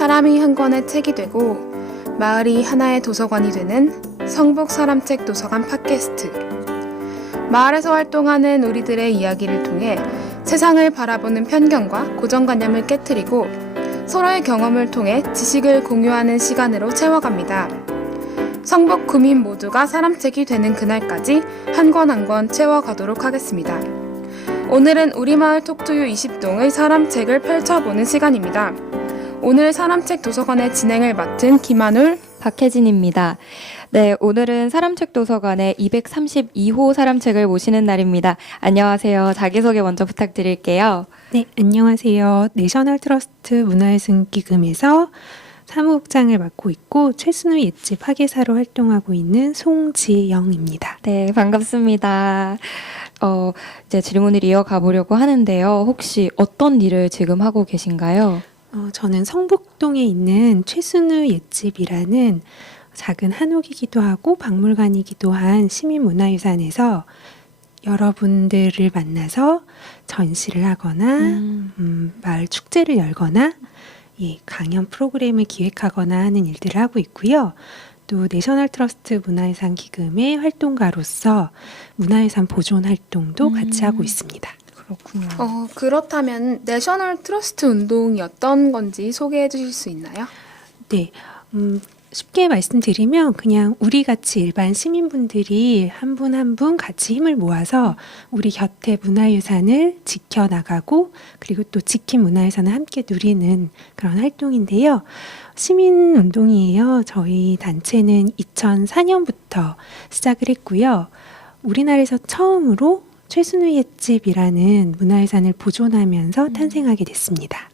사람이 한 권의 책이 되고 마을이 하나의 도서관이 되는 성북 사람책 도서관 팟캐스트. 마을에서 활동하는 우리들의 이야기를 통해 세상을 바라보는 편견과 고정관념을 깨트리고 서로의 경험을 통해 지식을 공유하는 시간으로 채워갑니다. 성북 구민 모두가 사람책이 되는 그날까지 한 권 한 권 채워가도록 하겠습니다. 오늘은 우리마을 톡투유 20동의 사람책을 펼쳐보는 시간입니다. 오늘 사람책 도서관의 진행을 맡은 김한울, 박혜진입니다. 네, 오늘은 사람책 도서관의 232호 사람책을 모시는 날입니다. 안녕하세요. 자기소개 먼저 부탁드릴게요. 네, 안녕하세요. 내셔널 트러스트 문화유산기금에서 사무국장을 맡고 있고 최순우 옛집 화계사로 활동하고 있는 송지영입니다. 네, 반갑습니다. 이제 질문을 이어가 보려고 하는데요. 혹시 어떤 일을 지금 하고 계신가요? 저는 성북동에 있는 최순우 옛집이라는 작은 한옥이기도 하고 박물관이기도 한 시민문화유산에서 여러분들을 만나서 전시를 하거나 마을 축제를 열거나 강연 프로그램을 기획하거나 하는 일들을 하고 있고요. 또 내셔널 트러스트 문화유산 기금의 활동가로서 문화유산 보존 활동도 같이 하고 있습니다. 그렇군요. 그렇다면 내셔널 트러스트 운동이 어떤 건지 소개해 주실 수 있나요? 네, 쉽게 말씀드리면 그냥 우리 같이 일반 시민분들이 한 분 한 분 같이 힘을 모아서 우리 곁에 문화유산을 지켜나가고 그리고 또 지킨 문화유산을 함께 누리는 그런 활동인데요. 시민운동이에요. 저희 단체는 2004년부터 시작을 했고요. 우리나라에서 처음으로 최순우 옛집이라는 문화유산을 보존하면서 탄생하게 됐습니다.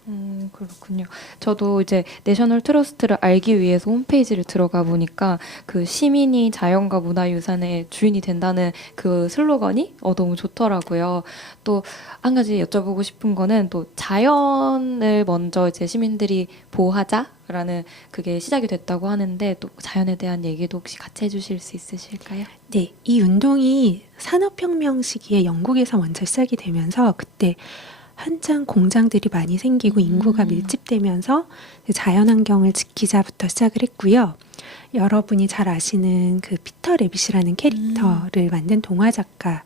그렇군요. 저도 이제 내셔널 트러스트를 알기 위해서 홈페이지를 들어가 보니까 그 시민이 자연과 문화유산의 주인이 된다는 그 슬로건이 너무 좋더라고요. 또 한 가지 여쭤보고 싶은 거는 또 자연을 먼저 이제 시민들이 보호하자라는 그게 시작이 됐다고 하는데 또 자연에 대한 얘기도 혹시 같이 해주실 수 있으실까요? 네, 이 운동이 산업혁명 시기에 영국에서 먼저 시작이 되면서 그때 한창 공장들이 많이 생기고 인구가 밀집되면서 자연환경을 지키자부터 시작을 했고요. 여러분이 잘 아시는 그 피터 레빗이라는 캐릭터를 만든 동화 작가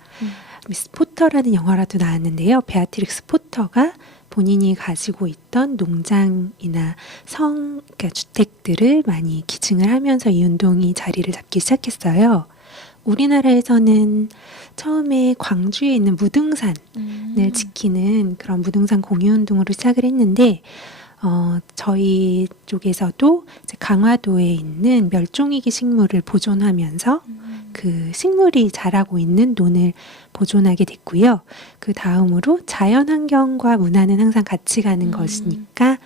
미스 포터라는 영화라도 나왔는데요. 베아트릭스 포터가 본인이 가지고 있던 농장이나 그러니까 주택들을 많이 기증을 하면서 이 운동이 자리를 잡기 시작했어요. 우리나라에서는 처음에 광주에 있는 무등산을 지키는 그런 무등산 공유운동으로 시작을 했는데 저희 쪽에서도 이제 강화도에 있는 멸종위기 식물을 보존하면서 그 식물이 자라고 있는 논을 보존하게 됐고요. 그 다음으로 자연환경과 문화는 항상 같이 가는 것이니까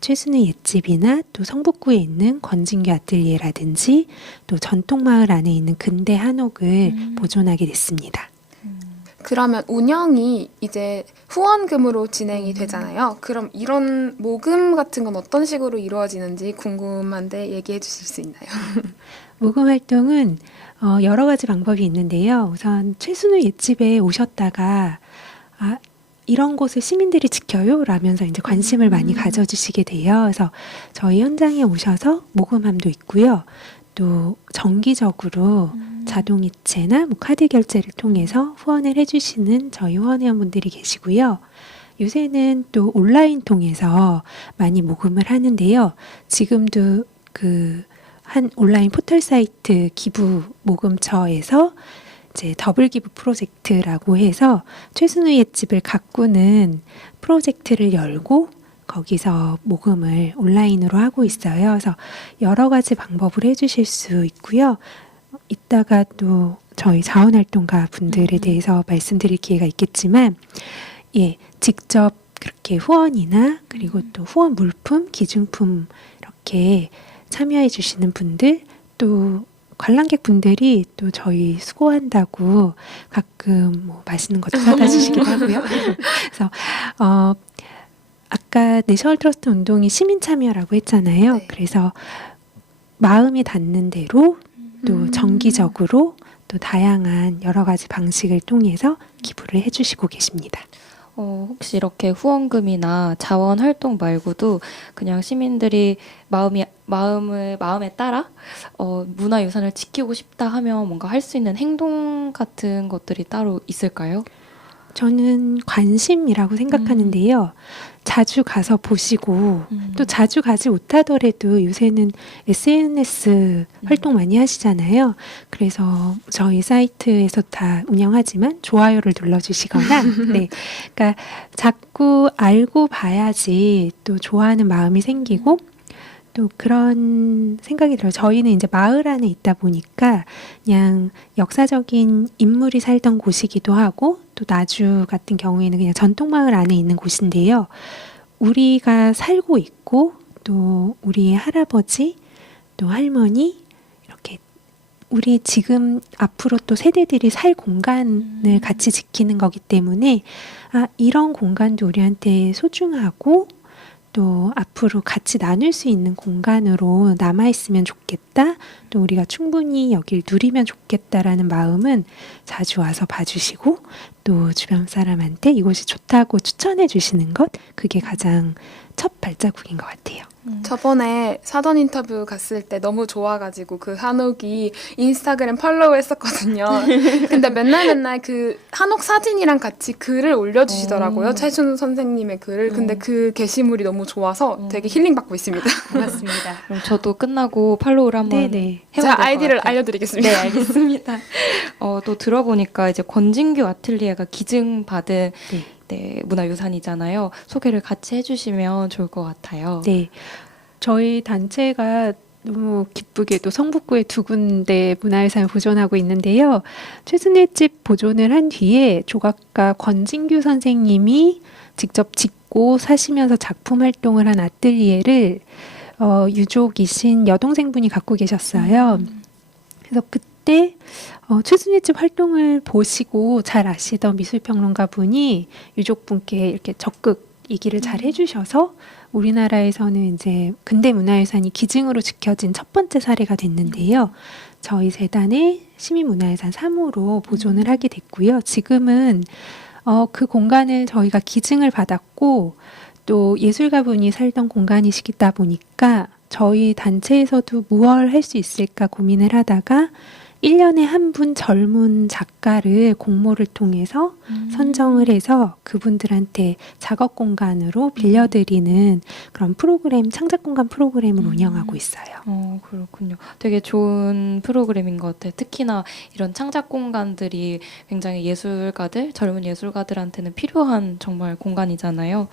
최순우 옛집이나 또 성북구에 있는 권진규 아틀리에라든지 또 전통마을 안에 있는 근대 한옥을 보존하게 됐습니다. 그러면 운영이 이제 후원금으로 진행이 되잖아요. 그럼 이런 모금 같은 건 어떤 식으로 이루어지는지 궁금한데 얘기해 주실 수 있나요? 모금 활동은 여러 가지 방법이 있는데요. 우선 최순우 옛집에 오셨다가 이런 곳을 시민들이 지켜요? 라면서 이제 관심을 많이 가져주시게 돼요. 그래서 저희 현장에 오셔서 모금함도 있고요. 또 정기적으로 자동이체나 카드 결제를 통해서 후원을 해주시는 저희 후원회원분들이 계시고요. 요새는 또 온라인 통해서 많이 모금을 하는데요. 지금도 한 온라인 포털 사이트 기부 모금처에서 이제 더블 기부 프로젝트라고 해서 최순우 옛집을 가꾸는 프로젝트를 열고 거기서 모금을 온라인으로 하고 있어요. 그래서 여러 가지 방법을 해주실 수 있고요. 이따가 또 저희 자원활동가 분들에 대해서 말씀드릴 기회가 있겠지만 직접 그렇게 후원이나 그리고 또 후원 물품, 기증품 이렇게 참여해 주시는 분들 또 관람객 분들이 또 저희 수고한다고 가끔 맛있는 것도 사다 주시기도 하고요. 그래서 아까 내셔널 트러스트 운동이 시민 참여라고 했잖아요. 네. 그래서 마음이 닿는 대로 또 정기적으로 또 다양한 여러 가지 방식을 통해서 기부를 해주시고 계십니다. 혹시 이렇게 후원금이나 자원 활동 말고도 그냥 시민들이 마음에 따라 문화유산을 지키고 싶다 하면 뭔가 할 수 있는 행동 같은 것들이 따로 있을까요? 저는 관심이라고 생각하는데요. 자주 가서 보시고 또 자주 가지 못하더라도 요새는 SNS 활동 많이 하시잖아요. 그래서 저희 사이트에서 다 운영하지만 좋아요를 눌러주시거나 네, 그러니까 자꾸 알고 봐야지 또 좋아하는 마음이 생기고 또 그런 생각이 들어요. 저희는 이제 마을 안에 있다 보니까 그냥 역사적인 인물이 살던 곳이기도 하고 또 나주 같은 경우에는 그냥 전통 마을 안에 있는 곳인데요. 우리가 살고 있고 또 우리 할아버지 또 할머니 이렇게 우리 지금 앞으로 또 세대들이 살 공간을 같이 지키는 거기 때문에 이런 공간도 우리한테 소중하고 또 앞으로 같이 나눌 수 있는 공간으로 남아있으면 좋겠다. 또 우리가 충분히 여길 누리면 좋겠다라는 마음은 자주 와서 봐주시고 또 주변 사람한테 이곳이 좋다고 추천해 주시는 것 그게 가장 첫 발자국인 것 같아요. 저번에 사전 인터뷰 갔을 때 너무 좋아가지고 그 한옥이 인스타그램 팔로우 했었거든요. 근데 맨날 그 한옥 사진이랑 같이 글을 올려주시더라고요. 최순우 선생님의 글을. 근데 그 게시물이 너무 좋아서 되게 힐링받고 있습니다. 고맙습니다. 그럼 저도 끝나고 팔로우를 한번 네네. 해봐야 될 제가 것 아이디를 같아요. 알려드리겠습니다. 네, 알겠습니다. 또 들어보니까 이제 권진규 아틀리에가 기증받은 네, 문화유산이잖아요. 소개를 같이 해주시면 좋을 것 같아요. 네. 저희 단체가 너무 기쁘게도 성북구에 2군데 문화유산을 보존하고 있는데요. 최순의 집 보존을 한 뒤에 조각가 권진규 선생님이 직접 짓고 사시면서 작품 활동을 한 아틀리에를 유족이신 여동생분이 갖고 계셨어요. 그래서 그때 최순의 집 활동을 보시고 잘 아시던 미술평론가 분이 유족분께 이렇게 적극 얘기를 잘 해주셔서 우리나라에서는 이제 근대 문화유산이 기증으로 지켜진 첫 번째 사례가 됐는데요. 저희 재단의 시민문화유산 3호로 보존을 하게 됐고요. 지금은 그 공간을 저희가 기증을 받았고 또 예술가분이 살던 공간이시다 보니까 저희 단체에서도 무얼 할 수 있을까 고민을 하다가 1년에 한 분 젊은 작가를 공모를 통해서 선정을 해서 그분들한테 작업 공간으로 빌려드리는 그런 프로그램, 창작 공간 프로그램을 운영하고 있어요. 그렇군요. 되게 좋은 프로그램인 것 같아요. 특히나 이런 창작 공간들이 굉장히 젊은 예술가들한테는 필요한 정말 공간이잖아요.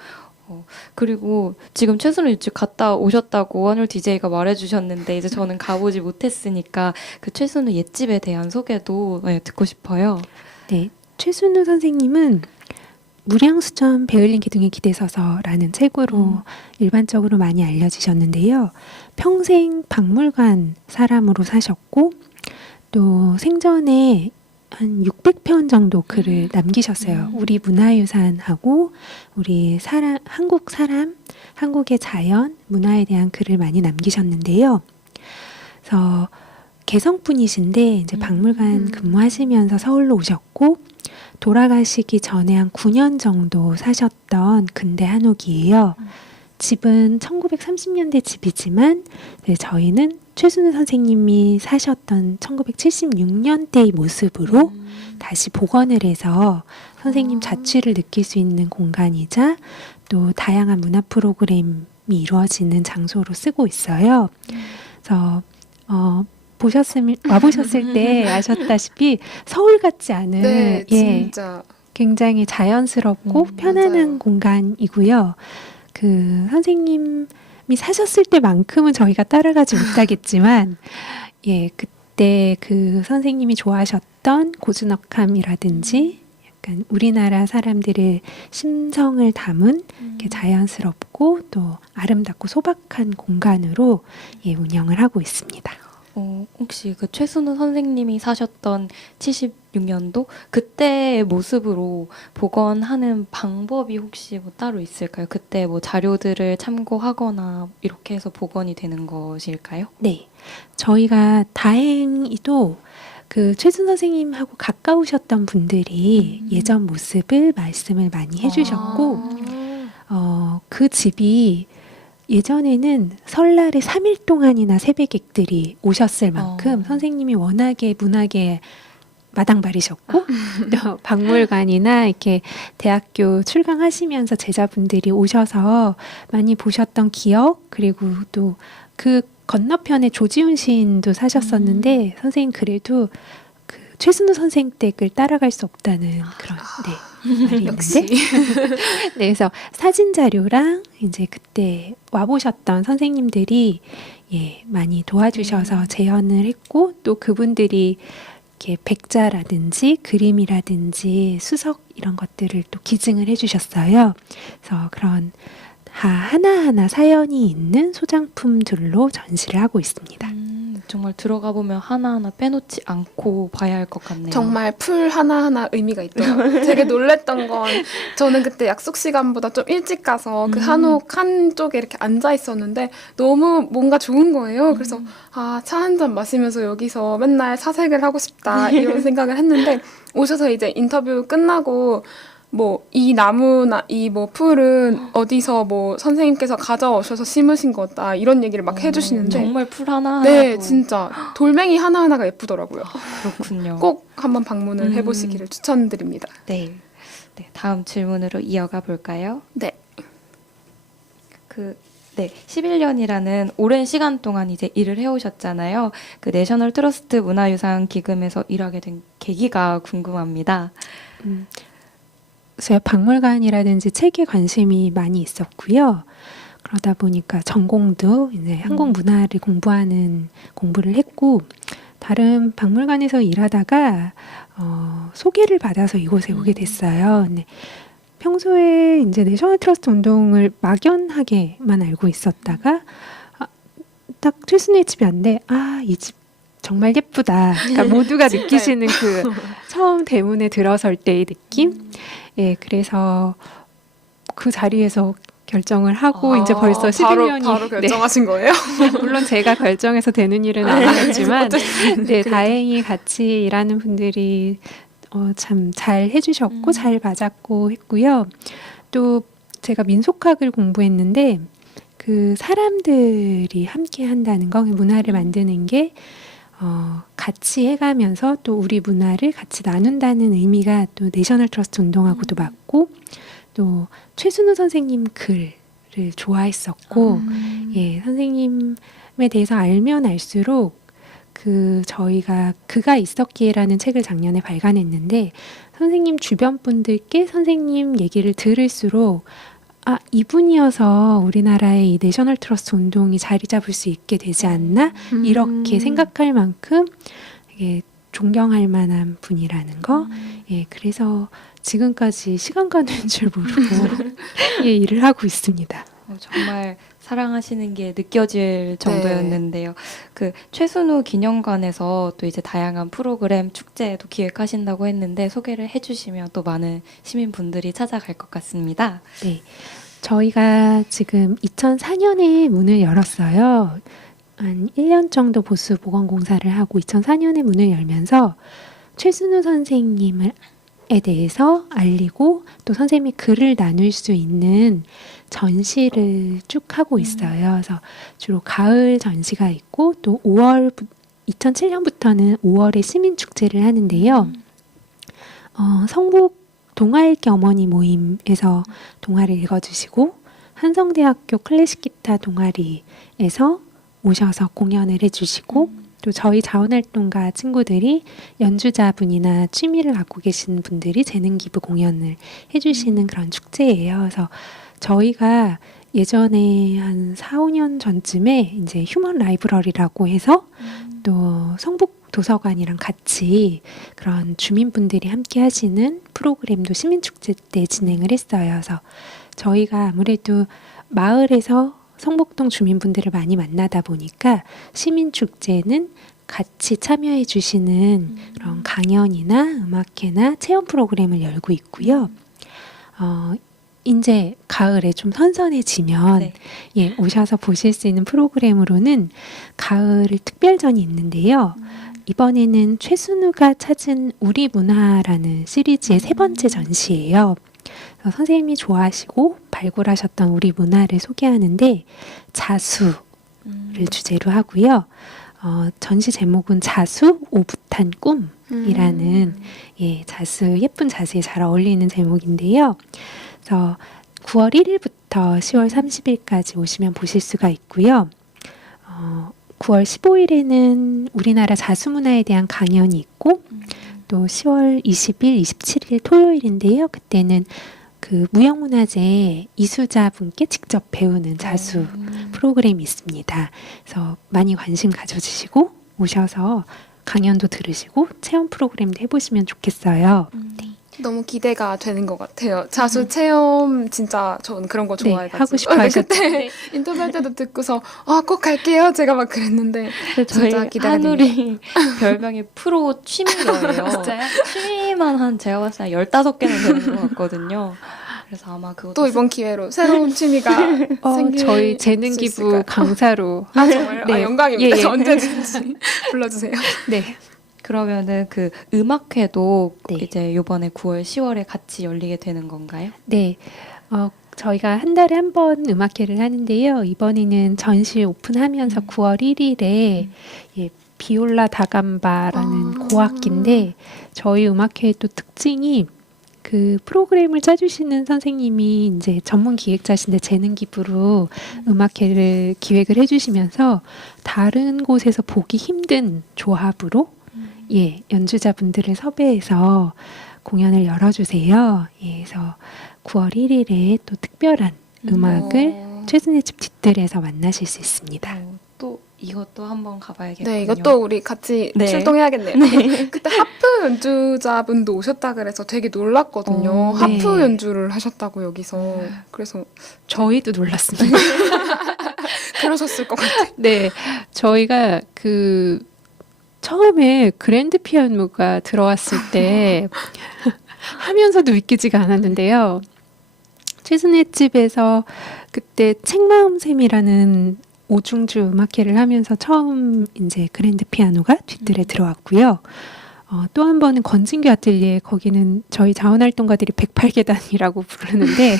그리고 지금 최순우 유집 갔다 오셨다고 한율 DJ가 말해주셨는데 이제 저는 가보지 못했으니까 그 최순우 옛집에 대한 소개도 듣고 싶어요. 네, 최순우 선생님은 무량수전 베를린 기둥의 기대서서라는 책으로 일반적으로 많이 알려지셨는데요. 평생 박물관 사람으로 사셨고 또 생전에 한 600편 정도 글을 남기셨어요. 우리 문화유산하고 우리 한국 사람, 한국의 자연, 문화에 대한 글을 많이 남기셨는데요. 그래서 개성분이신데 이제 박물관 근무하시면서 서울로 오셨고 돌아가시기 전에 한 9년 정도 사셨던 근대 한옥이에요. 집은 1930년대 집이지만 저희는 최순우 선생님이 사셨던 1976년대의 모습으로 다시 복원을 해서 선생님 자취를 느낄 수 있는 공간이자 또 다양한 문화 프로그램이 이루어지는 장소로 쓰고 있어요. 그래서 와보셨을 때 아셨다시피 서울 같지 않은 네, 진짜. 굉장히 자연스럽고 편안한 맞아요. 공간이고요. 그 선생님이 사셨을 때만큼은 저희가 따라가지 못하겠지만 그때 그 선생님이 좋아하셨던 고즈넉함이라든지 약간 우리나라 사람들의 심성을 담은 이렇게 자연스럽고 또 아름답고 소박한 공간으로 운영을 하고 있습니다. 혹시 그 최순우 선생님이 사셨던 76년도 그때의 모습으로 복원하는 방법이 혹시 뭐 따로 있을까요? 그때 뭐 자료들을 참고하거나 이렇게 해서 복원이 되는 것일까요? 네, 저희가 다행히도 그 최순 선생님하고 가까우셨던 분들이 예전 모습을 말씀을 많이 해주셨고 그 집이 예전에는 설날에 3일 동안이나 세배객들이 오셨을 만큼 선생님이 워낙에 문학에 마당발이셨고 또 박물관이나 이렇게 대학교 출강하시면서 제자분들이 오셔서 많이 보셨던 기억, 그리고 또 그 건너편에 조지훈 시인도 사셨었는데 선생님 그래도 그 최순우 선생 댁을 따라갈 수 없다는 그런 말이 역시. 있는데 네, 그래서 사진 자료랑 이제 그때 와보셨던 선생님들이 많이 도와주셔서 재현을 했고, 또 그분들이 이렇게 백자라든지 그림이라든지 수석 이런 것들을 또 기증을 해주셨어요. 그래서 그런 하나하나 사연이 있는 소장품들로 전시를 하고 있습니다. 정말 들어가 보면 하나하나 빼놓지 않고 봐야 할 것 같네요. 정말 풀 하나하나 의미가 있더라고요. 되게 놀랬던 건 저는 그때 약속 시간보다 좀 일찍 가서 그 한옥 한쪽에 이렇게 앉아 있었는데 너무 뭔가 좋은 거예요. 그래서 차 한 잔 마시면서 여기서 맨날 사색을 하고 싶다 이런 생각을 했는데 오셔서 이제 인터뷰 끝나고 뭐 이 나무나 이 뭐 풀은 어디서 뭐 선생님께서 가져오셔서 심으신 거다 이런 얘기를 막 해주시는데 정말 풀 하나 네 진짜 돌멩이 하나하나가 예쁘더라고요. 그렇군요. 꼭 한번 방문을 해보시기를 추천드립니다. 네. 다음 질문으로 이어가 볼까요? 네. 11년이라는 오랜 시간 동안 이제 일을 해오셨잖아요. 그 내셔널 트러스트 문화유산 기금에서 일하게 된 계기가 궁금합니다. 제가 박물관이라든지 책에 관심이 많이 있었고요. 그러다 보니까 전공도 이제 한국 문화를 공부를 했고, 다른 박물관에서 일하다가 소개를 받아서 이곳에 오게 됐어요. 근데 평소에 이제 내셔널 트러스트 운동을 막연하게만 알고 있었다가 딱 최순우의 집이 왔는데 이 집 정말 예쁘다. 그러니까 모두가 느끼시는 그 처음 대문에 들어설 때의 느낌. 그래서 그 자리에서 결정을 하고 이제 벌써 11년이 바로 결정하신 거예요? 물론 제가 결정해서 되는 일은 아니었지만 다행히 같이 일하는 분들이 참 잘 해주셨고 잘 맞았고 했고요. 또 제가 민속학을 공부했는데 그 사람들이 함께 한다는 거, 문화를 만드는 게 같이 해가면서 또 우리 문화를 같이 나눈다는 의미가 또 내셔널 트러스트 운동하고도 맞고, 또 최순우 선생님 글을 좋아했었고, 선생님에 대해서 알면 알수록 저희가 그가 있었기에라는 책을 작년에 발간했는데 선생님 주변 분들께 선생님 얘기를 들을수록 이분이어서 우리나라의 이 내셔널 트러스트 운동이 자리 잡을 수 있게 되지 않나 이렇게 생각할 만큼 되게 존경할 만한 분이라는 거. 그래서 지금까지 시간 가는 줄 모르고 일을 하고 있습니다. 정말 사랑하시는 게 느껴질 정도였는데요. 그 최순우 기념관에서 또 이제 다양한 프로그램 축제도 기획하신다고 했는데 소개를 해주시면 또 많은 시민분들이 찾아갈 것 같습니다. 네, 저희가 지금 2004년에 문을 열었어요. 한 1년 정도 보수 보건공사를 하고 2004년에 문을 열면서 최순우 선생님에 대해서 알리고 또 선생님이 글을 나눌 수 있는 전시를 쭉 하고 있어요. 그래서 주로 가을 전시가 있고 또 2007년부터는 5월에 시민축제를 하는데요. 성북 동아읽기 어머니 모임에서 동화를 읽어주시고 한성대학교 클래식 기타 동아리에서 오셔서 공연을 해주시고 또 저희 자원활동가 친구들이 연주자분이나 취미를 갖고 계신 분들이 재능기부 공연을 해주시는 그런 축제예요. 그래서 저희가 예전에 한 4, 5년 전쯤에 이제 휴먼 라이브러리라고 해서 또 성북 도서관이랑 같이 그런 주민분들이 함께 하시는 프로그램도 시민축제 때 진행을 했어요. 그래서 저희가 아무래도 마을에서 성북동 주민분들을 많이 만나다 보니까 시민축제는 같이 참여해 주시는 그런 강연이나 음악회나 체험 프로그램을 열고 있고요. 이제 가을에 좀 선선해지면 오셔서 보실 수 있는 프로그램으로는 가을 특별전이 있는데요. 이번에는 최순우가 찾은 우리 문화라는 시리즈의 세 번째 전시예요. 그래서 선생님이 좋아하시고 발굴하셨던 우리 문화를 소개하는데 자수를 주제로 하고요. 전시 제목은 자수 오붓한 꿈이라는 자수, 예쁜 자수에 잘 어울리는 제목인데요. 그래서 9월 1일부터 10월 30일까지 오시면 보실 수가 있고요. 9월 15일에는 우리나라 자수 문화에 대한 강연이 있고 또 10월 20일, 27일 토요일인데요. 그때는 그 무형문화재 이수자분께 직접 배우는 자수 프로그램이 있습니다. 그래서 많이 관심 가져주시고 오셔서 강연도 들으시고 체험 프로그램도 해보시면 좋겠어요. 너무 기대가 되는 것 같아요. 자수 체험 진짜 저는 그런 거 좋아해가지고 하고 싶어 하셨죠? 그때 인터뷰할 때도 듣고서 꼭 갈게요. 제가 막 그랬는데 저희 진짜 기대가 됩니다. 한울이 별명이 프로 취미러예요. 진짜요? 취미만 한 제가 봤을 때 15개는 되는 것 같거든요. 그래서 아마 그것도 또 이번 기회로 새로운 취미가 생길 저희 재능 수 기부 있을까요? 강사로 정말 네. 영광입니다. 예, 예. 언제든지 불러주세요. 네. 그러면은 그 음악회도 네. 이제 이번에 9월, 10월에 같이 열리게 되는 건가요? 네. 저희가 한 달에 한 번 음악회를 하는데요. 이번에는 전시 오픈하면서 9월 1일에 비올라 다감바라는 고악기인데 저희 음악회의 또 특징이 그 프로그램을 짜주시는 선생님이 이제 전문 기획자신데 재능 기부로 음악회를 기획을 해주시면서 다른 곳에서 보기 힘든 조합으로 연주자분들을 섭외해서 공연을 열어주세요. 그래서 9월 1일에 또 특별한 음악을 최순의 집 뒤뜰에서 만나실 수 있습니다. 또 이것도 한번 가봐야겠군요. 네, 이것도 우리 같이 네. 출동해야겠네요. 그때 하프 연주자분도 오셨다 그래서 되게 놀랐거든요. 네. 하프 연주를 하셨다고 여기서. 그래서 저희도 놀랐습니다. 그러셨을 것 같아요. 네, 저희가 처음에 그랜드 피아노가 들어왔을 때 하면서도 믿기지가 않았는데요. 최순의 집에서 그때 책마음샘이라는 오중주 음악회를 하면서 처음 이제 그랜드 피아노가 뒤뜰에 들어왔고요. 또 한 번은 권진규 아틀리에, 거기는 저희 자원활동가들이 108계단이라고 부르는데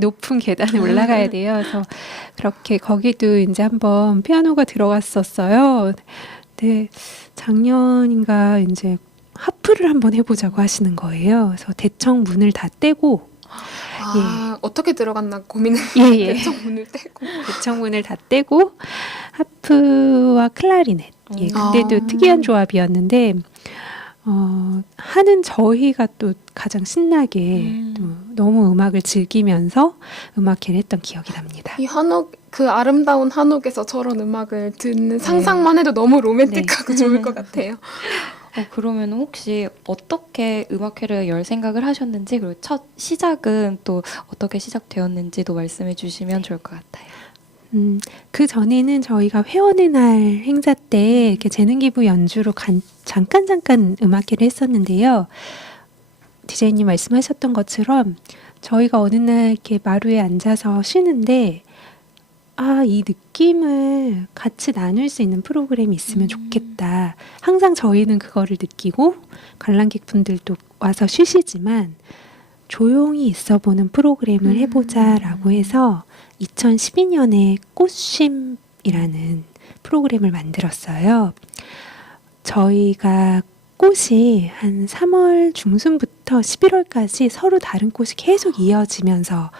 높은 계단에 올라가야 돼요. 그래서 그렇게 거기도 이제 한번 피아노가 들어갔었어요. 근데 작년인가 이제 하프를 한번 해보자고 하시는 거예요. 그래서 대청 문을 다 떼고 어떻게 들어갔나 고민을 예. 대청 문을 떼고 대청 문을 다 떼고 하프와 클라리넷. 그때도 특이한 조합이었는데 하는 저희가 또 가장 신나게 또 너무 음악을 즐기면서 음악회를 했던 기억이 납니다. 이 한옥, 그 아름다운 한옥에서 저런 음악을 듣는 상상만 해도 너무 로맨틱하고 좋을 것 같아요. 그러면 혹시 어떻게 음악회를 열 생각을 하셨는지, 그리고 첫 시작은 또 어떻게 시작되었는지도 말씀해 주시면 좋을 것 같아요. 그 전에는 저희가 회원의 날 행사 때 이렇게 재능기부 연주로 잠깐 음악회를 했었는데요. 디자인님 말씀하셨던 것처럼 저희가 어느 날 이렇게 마루에 앉아서 쉬는데 이 느낌을 같이 나눌 수 있는 프로그램이 있으면 좋겠다. 항상 저희는 그거를 느끼고 관람객분들도 와서 쉬시지만 조용히 있어보는 프로그램을 해보자라고 해서 2012년에 꽃쉼이라는 프로그램을 만들었어요. 저희가 꽃이 한 3월 중순부터 11월까지 서로 다른 꽃이 계속 이어지면서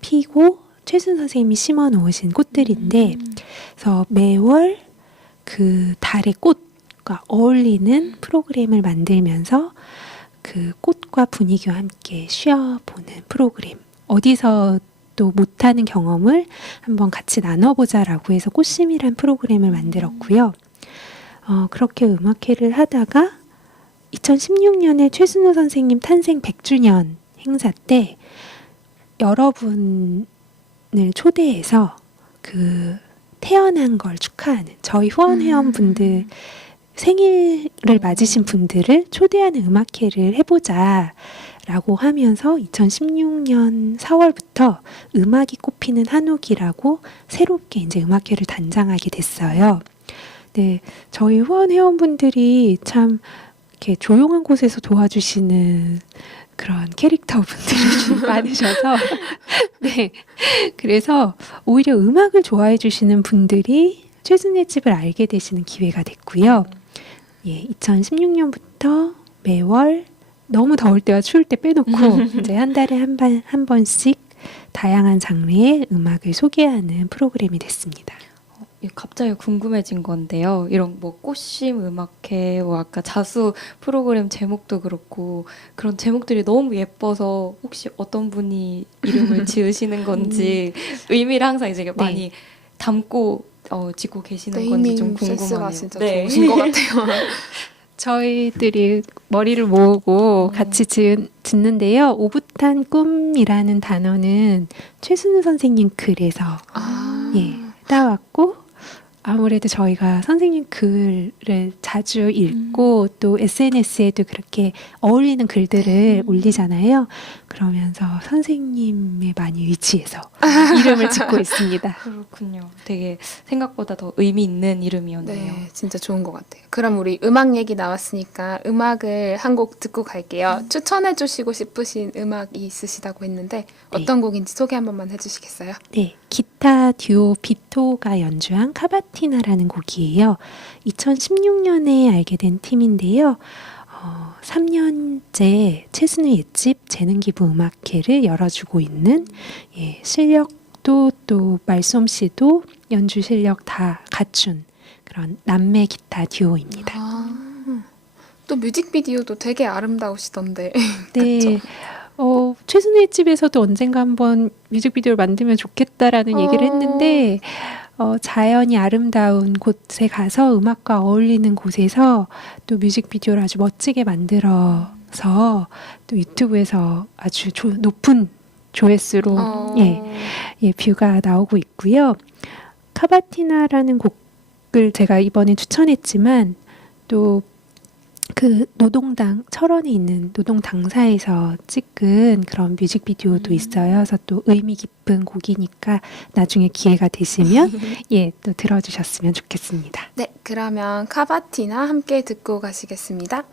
피고 최순 선생님이 심어 놓으신 꽃들인데 그래서 매월 그 달의 꽃과 어울리는 프로그램을 만들면서 그 꽃과 분위기와 함께 쉬어보는 프로그램, 어디서도 못하는 경험을 한번 같이 나눠보자라고 해서 꽃심이란 프로그램을 만들었고요. 그렇게 음악회를 하다가 2016년에 최순우 선생님 탄생 100주년 행사 때 여러분을 초대해서 그 태어난 걸 축하하는 저희 후원 회원분들 생일을 맞으신 분들을 초대하는 음악회를 해보자라고 하면서 2016년 4월부터 음악이 꽃피는 한옥이라고 새롭게 이제 음악회를 단장하게 됐어요. 네, 저희 후원 회원분들이 참 이렇게 조용한 곳에서 도와주시는 그런 캐릭터 분들이 많으셔서 네, 그래서 오히려 음악을 좋아해 주시는 분들이 최순의 집을 알게 되시는 기회가 됐고요. 예, 2016년부터 매월 너무 더울 때와 추울 때 빼놓고 이제 한 달에 한 번씩 다양한 장르의 음악을 소개하는 프로그램이 됐습니다. 갑자기 궁금해진 건데요. 이런 뭐 꽃심 음악회, 뭐 아까 자수 프로그램 제목도 그렇고 그런 제목들이 너무 예뻐서 혹시 어떤 분이 이름을 지으시는 건지 의미를 항상 이제 많이 담고 짓고 계시는 건지 좀 네이밍 센스가 궁금하네요. 진짜 네. 좋으신 것 같아요. 저희들이 머리를 모으고 같이 짓는데요. 오붓한 꿈이라는 단어는 최순우 선생님 글에서 아, 예, 따왔고 아무래도 저희가 선생님 글을 자주 읽고 또 SNS에도 그렇게 어울리는 글들을 올리잖아요. 그러면서 선생님에 많이 의지해서 이름을 짓고 있습니다. 그렇군요. 되게 생각보다 더 의미 있는 이름이었네요. 네, 진짜 좋은 것 같아요. 그럼 우리 음악 얘기 나왔으니까 음악을 한 곡 듣고 갈게요. 추천해 주시고 싶으신 음악이 있으시다고 했는데 어떤 곡인지 소개 한 번만 해주시겠어요? 네, 기타 듀오 비토가 연주한 카바티나라는 곡이에요. 2016년에 알게 된 팀인데요. 3년째 최순우 옛집 재능기부 음악회를 열어주고 있는 예, 실력도 또 말솜씨도 연주 실력 다 갖춘 그런 남매 기타 듀오입니다. 또 뮤직비디오도 되게 아름다우시던데. 네. 최순우의 집에서도 언젠가 한번 뮤직비디오를 만들면 좋겠다라는 얘기를 했는데 자연이 아름다운 곳에 가서 음악과 어울리는 곳에서 또 뮤직비디오를 아주 멋지게 만들어서 또 유튜브에서 아주 높은 조회수로 예, 뷰가 나오고 있고요. 카바티나라는 곡을 제가 이번에 추천했지만 또 그 노동당 철원에 있는 노동당사에서 찍은 그런 뮤직비디오도 있어요. 그래서 또 의미 깊은 곡이니까 나중에 기회가 되시면 예, 또 들어주셨으면 좋겠습니다. 네, 그러면 카바티나 함께 듣고 가시겠습니다.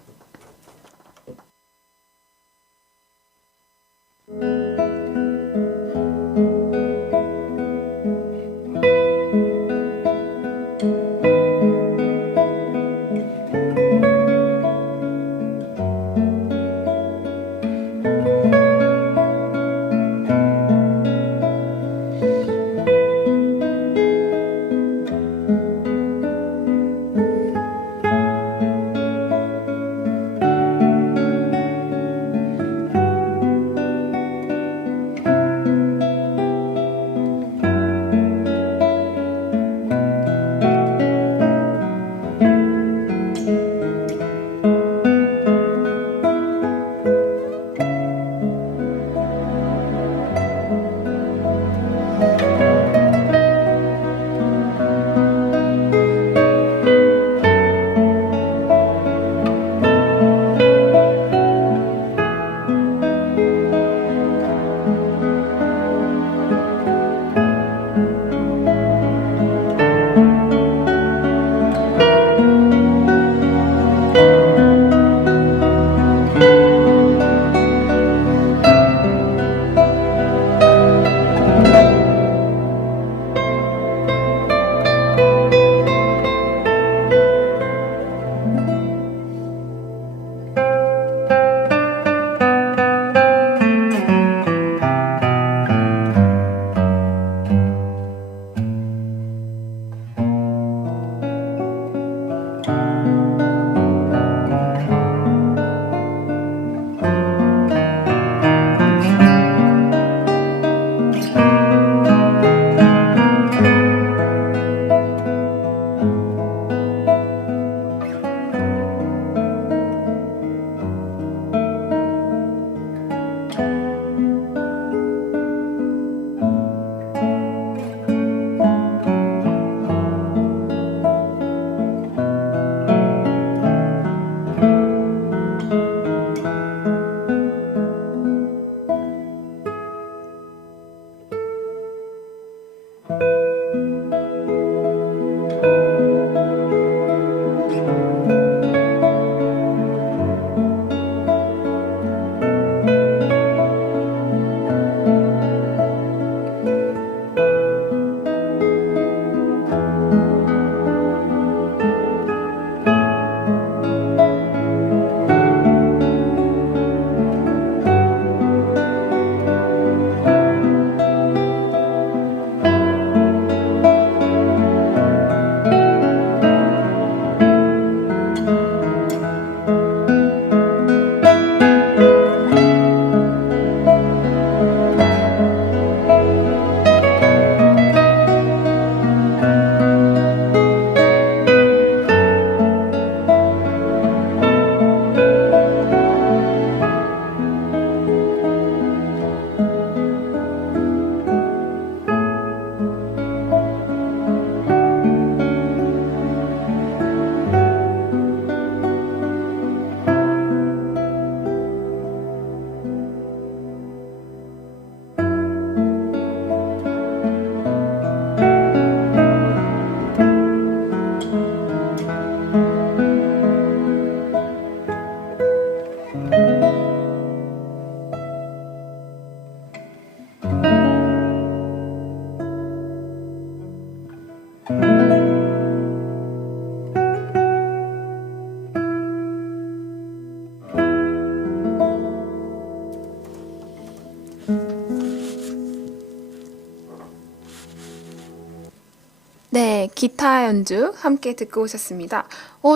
기타 연주 함께 듣고 오셨습니다.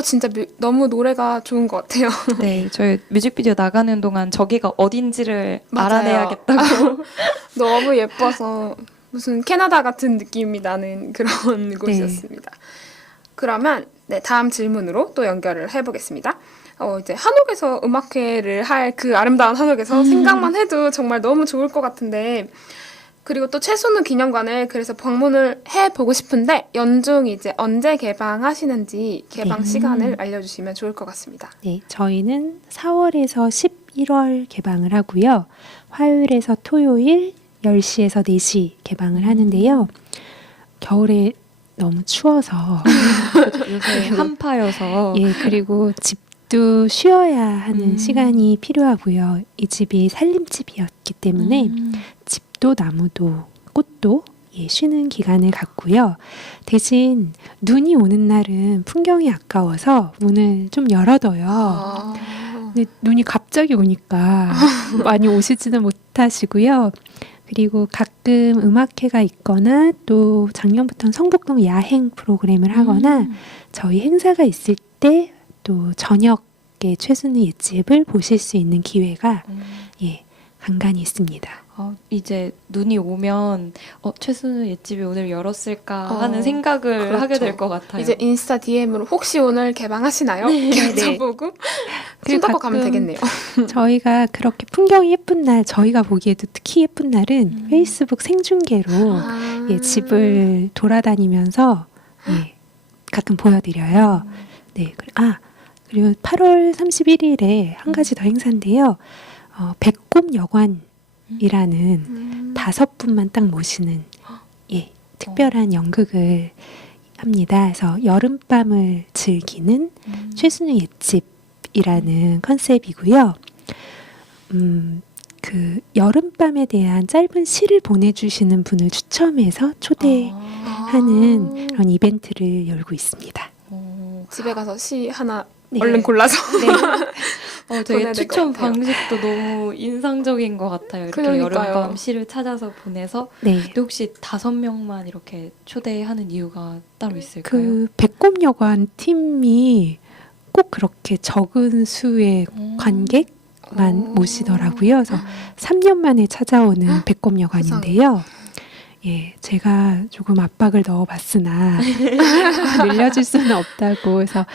진짜 너무 노래가 좋은 것 같아요. 네, 저희 뮤직비디오 나가는 동안 저기가 어딘지를 맞아요. 알아내야겠다고. 너무 예뻐서 무슨 캐나다 같은 느낌이 나는 그런 곳이었습니다. 그러면 다음 질문으로 또 연결을 해보겠습니다. 이제 한옥에서 음악회를 할 그 아름다운 한옥에서 생각만 해도 정말 너무 좋을 것 같은데, 그리고 또 최순우 기념관을 그래서 방문을 해보고 싶은데 연중 이제 언제 개방하시는지 개방 네. 시간을 알려주시면 좋을 것 같습니다. 네, 저희는 4월에서 11월 개방을 하고요. 화요일에서 토요일 10시에서 4시 개방을 하는데요. 겨울에 너무 추워서 요새 한파여서. 예, 그리고 집도 쉬어야 하는 시간이 필요하고요. 이 집이 살림집이었기 때문에 집도 나무도 꽃도 쉬는 기간을 갖고요. 대신 눈이 오는 날은 풍경이 아까워서 문을 좀 열어둬요. 근데 눈이 갑자기 오니까 많이 오시지는 못하시고요. 그리고 가끔 음악회가 있거나 또 작년부터는 성북동 야행 프로그램을 하거나 저희 행사가 있을 때 또 저녁에 최순우 옛집을 보실 수 있는 기회가 간간히 있습니다. 이제 눈이 오면 최순우 옛집이 오늘 열었을까 하는 생각을 그렇죠. 하게 될 것 같아요. 이제 인스타 DM으로 혹시 오늘 개방하시나요? 이렇게 여쭤보고 손 닦고 가면 가끔 되겠네요. 저희가 그렇게 풍경이 예쁜 날, 저희가 보기에도 특히 예쁜 날은 페이스북 생중계로 집을 돌아다니면서 가끔 보여드려요. 네, 그리고 8월 31일에 한 가지 더 행사인데요. 백곰 여관이라는 5분만 딱 모시는 특별한 연극을 합니다. 그래서 여름밤을 즐기는 최순우 옛집이라는 컨셉이고요. 그 여름밤에 대한 짧은 시를 보내주시는 분을 추첨해서 초대하는 그런 이벤트를 열고 있습니다. 집에 가서 시 하나 네. 얼른 골라서 되게 보내야 될것 추천 같아요. 방식도 너무 인상적인 것 같아요. 이렇게 그러니까요. 여름밤 시를 찾아서 보내서. 네. 근데 혹시 5명만 이렇게 초대하는 이유가 따로 있을까요? 그 백곰여관 팀이 꼭 그렇게 적은 수의 관객만 모시더라고요. 그래서 3년 만에 찾아오는 백곰여관인데요. 제가 조금 압박을 넣어봤으나 늘려줄 수는 없다고 해서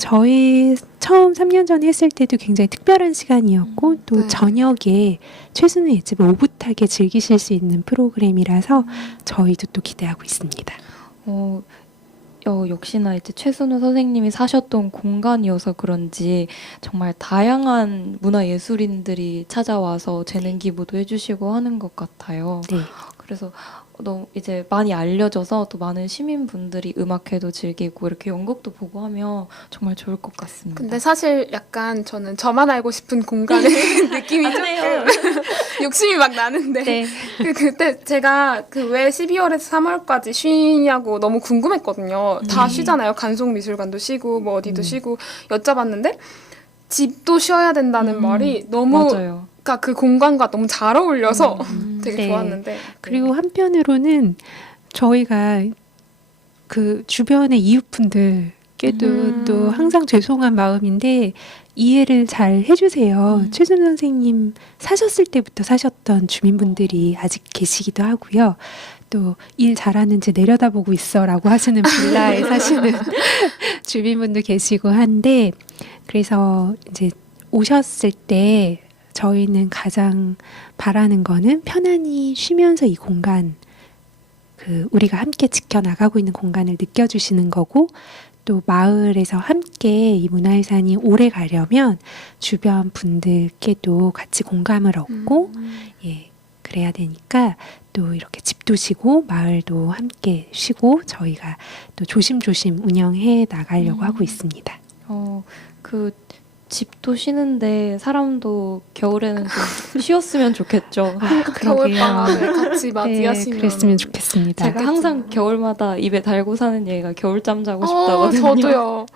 저희 처음 3년 전에 했을 때도 굉장히 특별한 시간이었고 또 네. 저녁에 최순우 옛집을 오붓하게 즐기실 수 있는 프로그램이라서 저희도 또 기대하고 있습니다. 역시나 이제 최순우 선생님이 사셨던 공간이어서 그런지 정말 다양한 문화예술인들이 찾아와서 재능 기부도 해주시고 하는 것 같아요. 네. 그래서 너무 이제 많이 알려져서 또 많은 시민분들이 음악회도 즐기고 이렇게 연극도 보고 하면 정말 좋을 것 같습니다. 근데 사실 약간 저는 저만 알고 싶은 공간의 느낌이 조금 욕심이 막 나는데 그때 제가 왜 12월에서 3월까지 쉬냐고 너무 궁금했거든요. 다 쉬잖아요. 간송미술관도 쉬고 뭐 어디도 쉬고 여쭤봤는데 집도 쉬어야 된다는 말이 너무 맞아요. 그러니까 그 공간과 너무 잘 어울려서 되게 네. 좋았는데 그리고 한편으로는 저희가 그 주변의 이웃분들께도 또 항상 죄송한 마음인데 이해를 잘 해주세요. 최순우 선생님 사셨을 때부터 사셨던 주민분들이 아직 계시기도 하고요. 또 일 잘하는지 내려다보고 있어라고 하시는 빌라에 사시는 주민분도 계시고 한데 그래서 이제 오셨을 때 저희는 가장 바라는 거는 편안히 쉬면서 이 공간, 우리가 함께 지켜나가고 있는 공간을 느껴주시는 거고 또 마을에서 함께 이 문화유산이 오래 가려면 주변 분들께도 같이 공감을 얻고 그래야 되니까 또 이렇게 집도 쉬고 마을도 함께 쉬고 저희가 또 조심조심 운영해 나가려고 하고 있습니다. 그 집도 쉬는데 사람도 겨울에는 좀 쉬었으면 좋겠죠. 겨울방학을 같이 맞이하시면 그랬으면 좋겠습니다. 제가 항상 겨울마다 입에 달고 사는 얘기가 겨울잠 자고 싶다거든요. 저도요.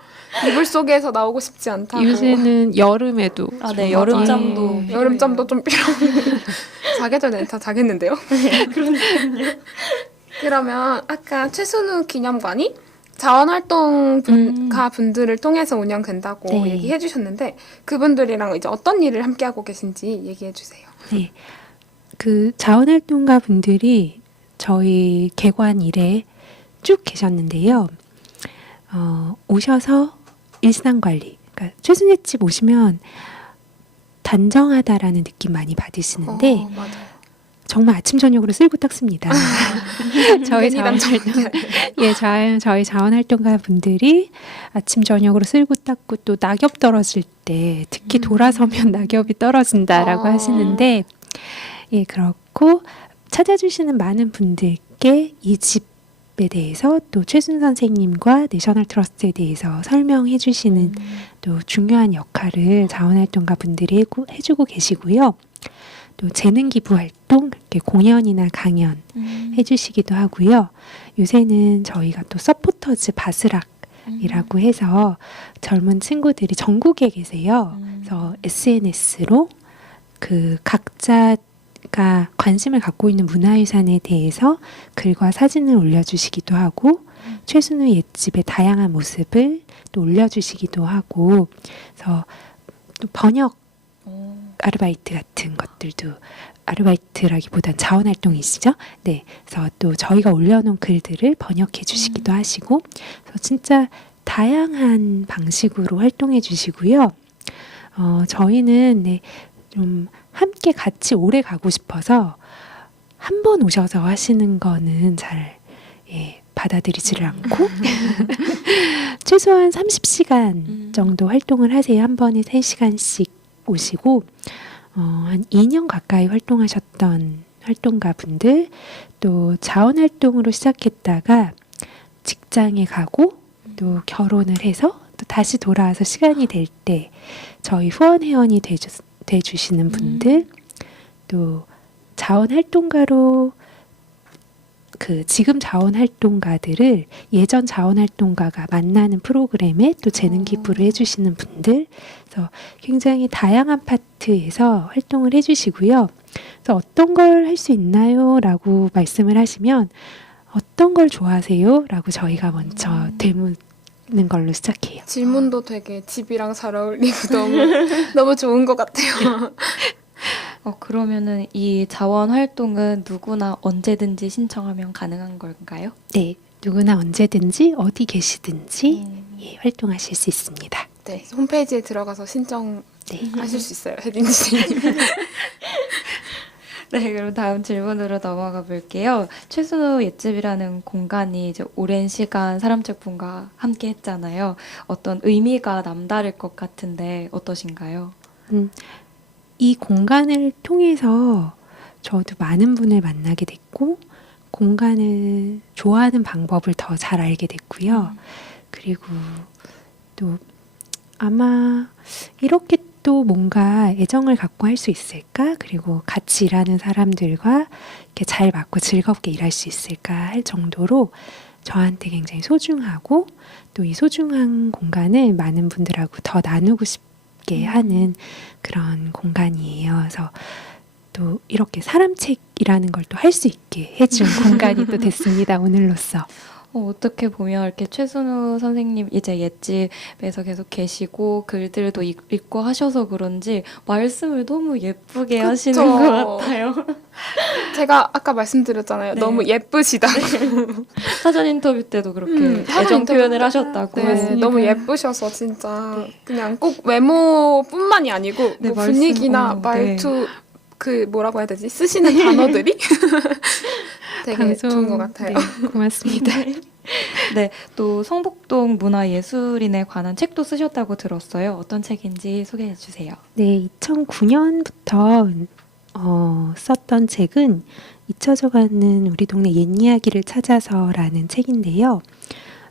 이불 속에서 나오고 싶지 않다고. 요새는 여름에도 네, 여름잠도 여름잠도 좀 필요해요. 자기 전에 다 자겠는데요? 그러니까요. 그러면 아까 최순우 기념관이 자원활동 분들을 통해서 운영된다고 네. 얘기해 주셨는데 그분들이랑 이제 어떤 일을 함께 하고 계신지 얘기해 주세요. 네. 그 자원활동가 분들이 저희 개관 일에 쭉 계셨는데요. 오셔서 일상관리, 그러니까 최순의 집 오시면 단정하다라는 느낌 많이 받으시는데 맞아요. 정말 아침 저녁으로 쓸고 닦습니다. 저희 괜히 자원활동, 단정하게. 저희 자원활동가 분들이 아침 저녁으로 쓸고 닦고 또 낙엽 떨어질 때 특히 돌아서면 낙엽이 떨어진다라고 하시는데 예, 그렇고 찾아주시는 많은 분들께 이 집에 대해서 또 최순 선생님과 내셔널 트러스트에 대해서 설명해 주시는 또 중요한 역할을 자원활동가 분들이 해주고 계시고요. 또 재능 기부 활동, 이렇게 공연이나 강연 해주시기도 하고요. 요새는 저희가 또 서포터즈 바스락이라고 해서 젊은 친구들이 전국에 계세요. 그래서 SNS로 그 각자가 관심을 갖고 있는 문화유산에 대해서 글과 사진을 올려주시기도 하고 최순우 옛집의 다양한 모습을 또 올려주시기도 하고 그래서 또 번역 아르바이트 같은 것들도 아르바이트라기보단 자원활동이시죠. 네, 그래서 또 저희가 올려놓은 글들을 번역해 주시기도 하시고 그래서 진짜 다양한 방식으로 활동해 주시고요. 저희는 네, 좀 함께 같이 오래 가고 싶어서 한 번 오셔서 하시는 거는 잘 받아들이지를 않고 최소한 30시간 정도 활동을 하세요. 한 번에 3시간씩 오시고 한 2년 가까이 활동하셨던 활동가 분들 또 자원활동으로 시작했다가 직장에 가고 또 결혼을 해서 또 다시 돌아와서 시간이 될 때 저희 후원 회원이 돼주시는 분들 또 자원활동가로 그 지금 자원활동가들을 예전 자원활동가가 만나는 프로그램에 또 재능 기부를 해주시는 분들 그래서 굉장히 다양한 파트에서 활동을 해주시고요. 그래서 어떤 걸 할 수 있나요? 라고 말씀을 하시면 어떤 걸 좋아하세요? 라고 저희가 먼저 되묻는 걸로 시작해요. 질문도 되게 집이랑 잘 어울리고 너무 좋은 것 같아요. 그러면은 이 자원 활동은 누구나 언제든지 신청하면 가능한 걸까요? 네, 누구나 언제든지 어디 계시든지 활동하실 수 있습니다. 네, 홈페이지에 들어가서 신청하실 네. 수 있어요, 혜린씨. 네, 그럼 다음 질문으로 넘어가 볼게요. 최순우 옛집이라는 공간이 이제 오랜 시간 사람책분과 함께 했잖아요. 어떤 의미가 남다를 것 같은데 어떠신가요? 이 공간을 통해서 저도 많은 분을 만나게 됐고 공간을 좋아하는 방법을 더 잘 알게 됐고요. 그리고 또 아마 이렇게 또 뭔가 애정을 갖고 할 수 있을까? 그리고 같이 일하는 사람들과 이렇게 잘 맞고 즐겁게 일할 수 있을까 할 정도로 저한테 굉장히 소중하고 또 이 소중한 공간을 많은 분들하고 더 나누고 싶게 하는 그런 공간이에요. 그래서 또 이렇게 사람책이라는 걸 또 할 수 있게 해준 공간이 또 됐습니다. 오늘로써. 어떻게 보면 이렇게 최순우 선생님 이제 옛집에서 계속 계시고 글들도 읽고 하셔서 그런지 말씀을 너무 예쁘게 그쵸. 하시는 것 같아요. 제가 아까 말씀드렸잖아요. 네. 너무 예쁘시다고. 사전 인터뷰 때도 그렇게 사전 애정 인터뷰 표현을 때. 하셨다고. 네, 너무 예쁘셔서 진짜 그냥 꼭 외모뿐만이 아니고 네, 뭐 말씀, 분위기나 네. 말투 그 뭐라고 해야 되지? 쓰시는 단어들이 되게 좋은 것 같아요. 네, 고맙습니다. 네, 또 성북동 문화예술인에 관한 책도 쓰셨다고 들었어요. 어떤 책인지 소개해 주세요. 네, 2009년부터 썼던 책은 잊혀져가는 우리 동네 옛 이야기를 찾아서라는 책인데요.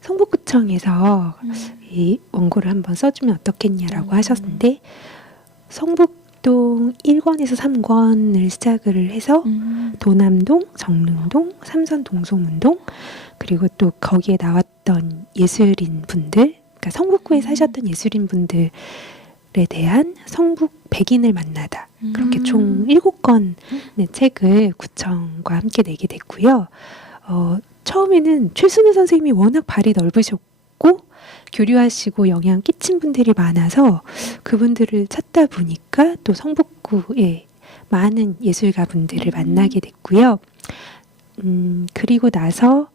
성북구청에서 이 원고를 한번 써주면 어떻겠냐라고 하셨는데 성북동 1권에서 3권을 시작을 해서 도남동, 정릉동, 삼선 동소문동 그리고 또 거기에 나왔던 예술인 분들 그러니까 성북구에 사셨던 예술인 분들에 대한 성북 백인을 만나다 그렇게 총 7권의 책을 구청과 함께 내게 됐고요. 처음에는 최순우 선생님이 워낙 발이 넓으셨고 교류하시고 영향 끼친 분들이 많아서 그분들을 찾다 보니까 또 성북구에 많은 예술가 분들을 만나게 됐고요. 그리고 나서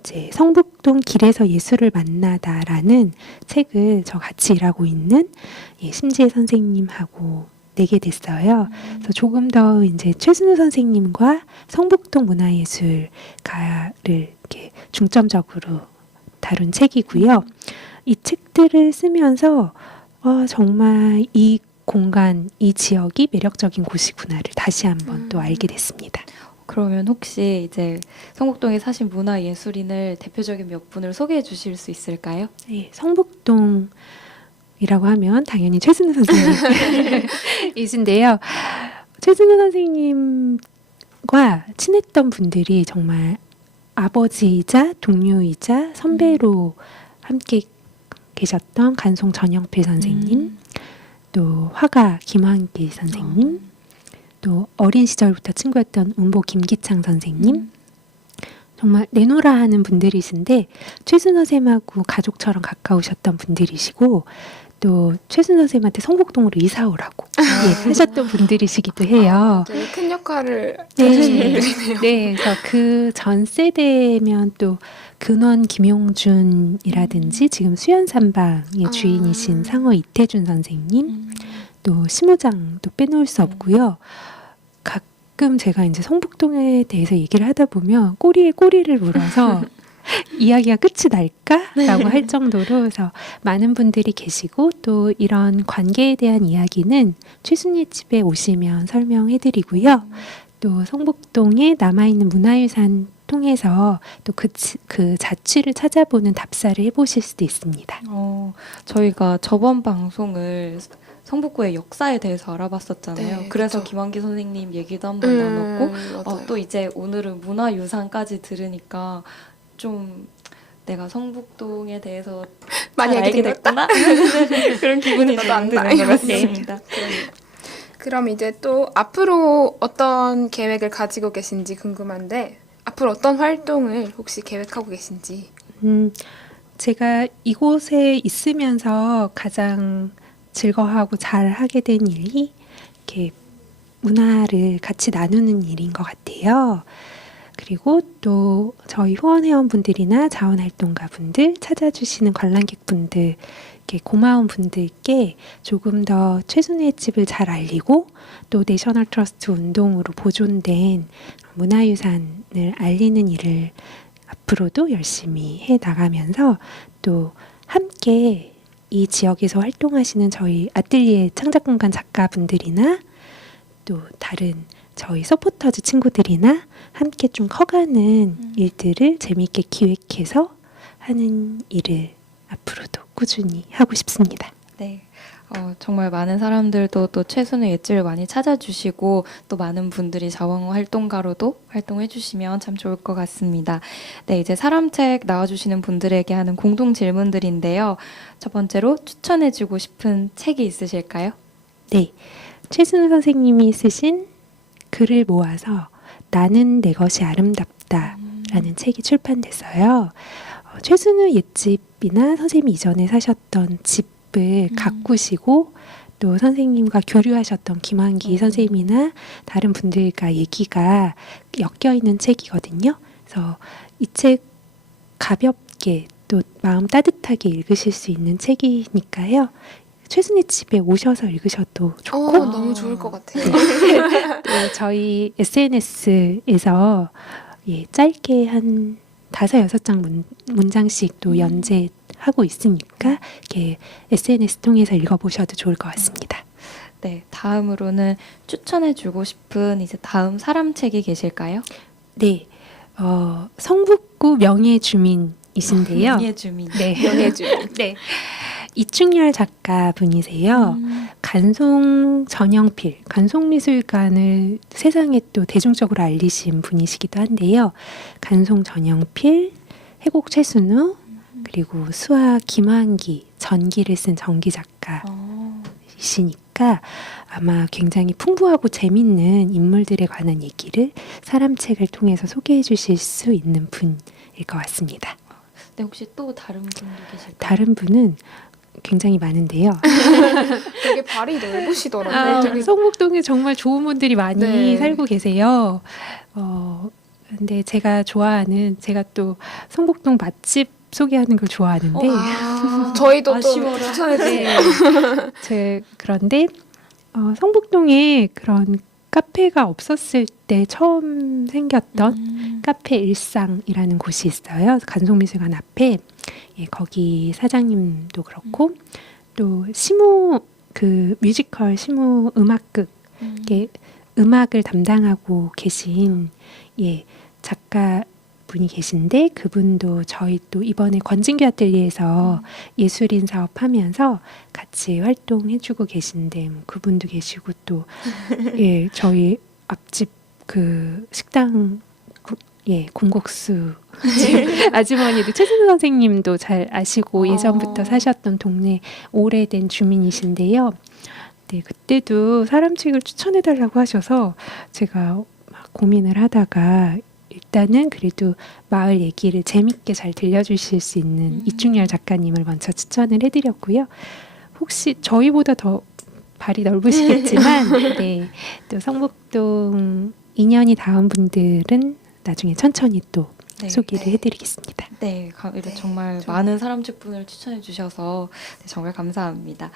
이제 성북동 길에서 예술을 만나다라는 책을 저 같이 일하고 있는 심지혜 선생님하고 내게 됐어요. 그래서 조금 더 이제 최순우 선생님과 성북동 문화예술가를 이렇게 중점적으로 다룬 책이고요. 이 책들을 쓰면서 정말 이 공간, 이 지역이 매력적인 곳이구나를 다시 한번 또 알게 됐습니다. 그러면 혹시 이제 성북동에 사신 문화예술인을 대표적인 몇 분을 소개해 주실 수 있을까요? 네, 성북동이라고 하면 당연히 최순우 선생님이신데요. 최순우 선생님과 친했던 분들이 정말 아버지이자 동료이자 선배로 함께 계셨던 간송 전영필 선생님, 또 화가 김환기 선생님, 또 어린 시절부터 친구였던 운보 김기창 선생님, 정말 내노라 하는 분들이신데 최순호 쌤하고 가족처럼 가까우셨던 분들이시고 또 최순호 쌤한테 성북동으로 이사 오라고 하셨던 분들이시기도 해요. 되게 큰 역할을 네. 해주신 분들이네요. 네, 그래서 그 전 세대면 또 근원 김용준이라든지 지금 수연산방의 주인이신 상어 이태준 선생님, 또 심우장도 빼놓을 수 없고요. 가끔 제가 이제 성북동에 대해서 얘기를 하다 보면 꼬리에 꼬리를 물어서 이야기가 끝이 날까라고 할 정도로 그래서 많은 분들이 계시고 또 이런 관계에 대한 이야기는 최순희 집에 오시면 설명해드리고요. 또 성북동에 남아있는 문화유산 통해서 또 그 자취를 찾아보는 답사를 해보실 수도 있습니다. 저희가 저번 방송을 성북구의 역사에 대해서 알아봤었잖아요. 네, 그래서 그쵸. 김환기 선생님 얘기도 한번 나눴고 맞아요. 또 이제 오늘은 문화유산까지 들으니까 좀 내가 성북동에 대해서 많이 잘 알게 알게 됐구나 그런 기분이 나도 좀 안다. 드는 것 같습니다. 그럼 이제 또 앞으로 어떤 계획을 가지고 계신지 궁금한데 앞으로 어떤 활동을 혹시 계획하고 계신지. 제가 이곳에 있으면서 가장 즐거워하고 잘 하게 된 일이 이렇게 문화를 같이 나누는 일인 것 같아요. 그리고 또 저희 후원회원분들이나 자원활동가분들, 찾아주시는 관람객분들, 이렇게 고마운 분들께 조금 더 최순희의 집을 잘 알리고 또 내셔널 트러스트 운동으로 보존된 문화유산을 알리는 일을 앞으로도 열심히 해 나가면서 또 함께 이 지역에서 활동하시는 저희 아뜰리에 창작공간 작가분들이나 또 다른 저희 서포터즈 친구들이나 함께 좀 커가는 일들을 재미있게 기획해서 하는 일을 앞으로도 꾸준히 하고 싶습니다. 네. 정말 많은 사람들도 또 최순우 옛집을 많이 찾아주시고 또 많은 분들이 자원활동가로도 활동해주시면 참 좋을 것 같습니다. 네, 이제 사람책 나와주시는 분들에게 하는 공동 질문들인데요. 첫 번째로 추천해주고 싶은 책이 있으실까요? 네, 최순우 선생님이 쓰신 글을 모아서 나는 내 것이 아름답다라는 책이 출판됐어요. 최순우 옛집이나 선생님이 이전에 사셨던 집을 가꾸시고 또 선생님과 교류하셨던 김환기 선생님이나 다른 분들과 얘기가 엮여있는 책이거든요. 그래서 이 책 가볍게 또 마음 따뜻하게 읽으실 수 있는 책이니까요. 최순희 집에 오셔서 읽으셔도 좋고 너무 좋을 것 같아요. 또 저희 SNS에서 짧게 한 5-6장 문장씩 또 연재하고 있으니까 이렇게 SNS 통해서 읽어보셔도 좋을 것 같습니다. 네, 다음으로는 추천해주고 싶은 이제 다음 사람책이 계실까요? 네, 성북구 명예주민이신데요. 명예주민. 네, 명예주민. 네. 이충렬 작가분이세요. 간송 전영필, 간송미술관을 세상에 또 대중적으로 알리신 분이시기도 한데요. 간송 전영필, 해곡 최순우, 그리고 수화 김환기, 전기를 쓴 전기 작가이시니까 아마 굉장히 풍부하고 재밌는 인물들에 관한 얘기를 사람책을 통해서 소개해 주실 수 있는 분일 것 같습니다. 네, 혹시 또 다른 분도 계실까요? 다른 분은 굉장히 많은데요. 되게 발이 넓으시더라고요. 되게 성북동에 정말 좋은 분들이 많이 네. 살고 계세요. 근데 제가 또 성북동 맛집 소개하는 걸 좋아하는데, 저희도 또 아쉬워라. 추천해주세요. 그런데 성북동에 그런 카페가 없었을 때 처음 생겼던 카페 일상이라는 곳이 있어요. 간송미술관 앞에. 예, 거기 사장님도 그렇고 또 뮤지컬 시무 음악극 음악을 담당하고 계신 작가 분이 계신데, 그분도 저희 또 이번에 권진규 아틀리에서 예술인 사업하면서 같이 활동해주고 계신데, 그분도 계시고 또 저희 앞집 그 식당 곰국수 아주머니도 최진우 선생님도 잘 아시고 예전부터 사셨던 동네 오래된 주민이신데요. 네, 그때도 사람책을 추천해달라고 하셔서 제가 막 고민을 하다가 일단은 그래도 마을 얘기를 재밌게 잘 들려주실 수 있는 이충열 작가님을 먼저 추천을 해드렸고요. 혹시 저희보다 더 발이 넓으시겠지만 네, 또 성북동 인연이 닿은 분들은 나중에 천천히 또 네. 소개를 해드리겠습니다. 네, 정말 많은 사람책분을 추천해 주셔서 정말 감사합니다.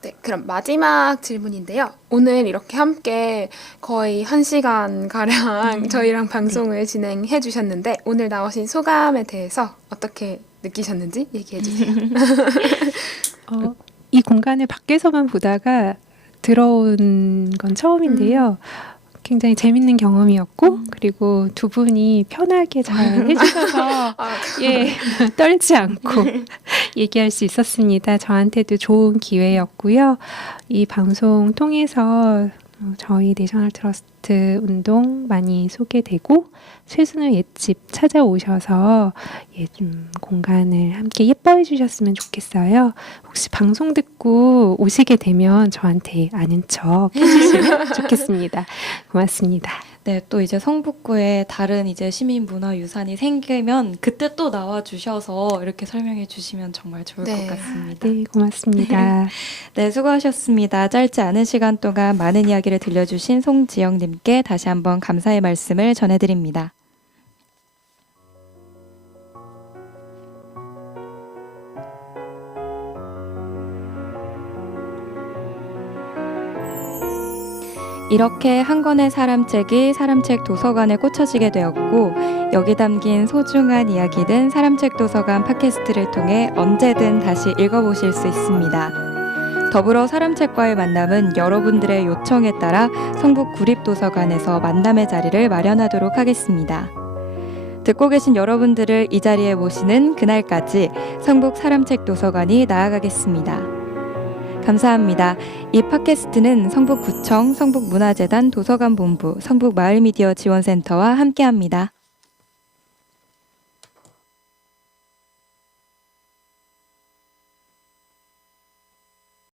네, 그럼 마지막 질문인데요. 오늘 이렇게 함께 거의 1시간 가량 저희랑 방송을 진행해 주셨는데, 오늘 나오신 소감에 대해서 어떻게 느끼셨는지 얘기해 주세요. 이 공간을 밖에서만 보다가 들어온 건 처음인데요. 굉장히 재밌는 경험이었고, 그리고 두 분이 편하게 잘 해주셔서 떨지 않고 얘기할 수 있었습니다. 저한테도 좋은 기회였고요. 이 방송 통해서 저희 내셔널 트러스트 운동 많이 소개되고, 최순우 옛집 찾아오셔서 좀 공간을 함께 예뻐해 주셨으면 좋겠어요. 혹시 방송 듣고 오시게 되면 저한테 아는 척 해주시면 좋겠습니다. 고맙습니다. 네, 또 이제 성북구에 다른 이제 시민 문화 유산이 생기면 그때 또 나와 주셔서 이렇게 설명해 주시면 정말 좋을 것 같습니다. 네, 고맙습니다. 네, 수고하셨습니다. 짧지 않은 시간 동안 많은 이야기를 들려주신 송지영님께 다시 한번 감사의 말씀을 전해드립니다. 이렇게 한 권의 사람책이 사람책 도서관에 꽂혀지게 되었고, 여기 담긴 소중한 이야기는 사람책 도서관 팟캐스트를 통해 언제든 다시 읽어보실 수 있습니다. 더불어 사람책과의 만남은 여러분들의 요청에 따라 성북 구립도서관에서 만남의 자리를 마련하도록 하겠습니다. 듣고 계신 여러분들을 이 자리에 모시는 그날까지 성북 사람책 도서관이 나아가겠습니다. 감사합니다. 이 팟캐스트는 성북구청, 성북문화재단 도서관본부, 성북마을미디어 지원센터와 함께합니다.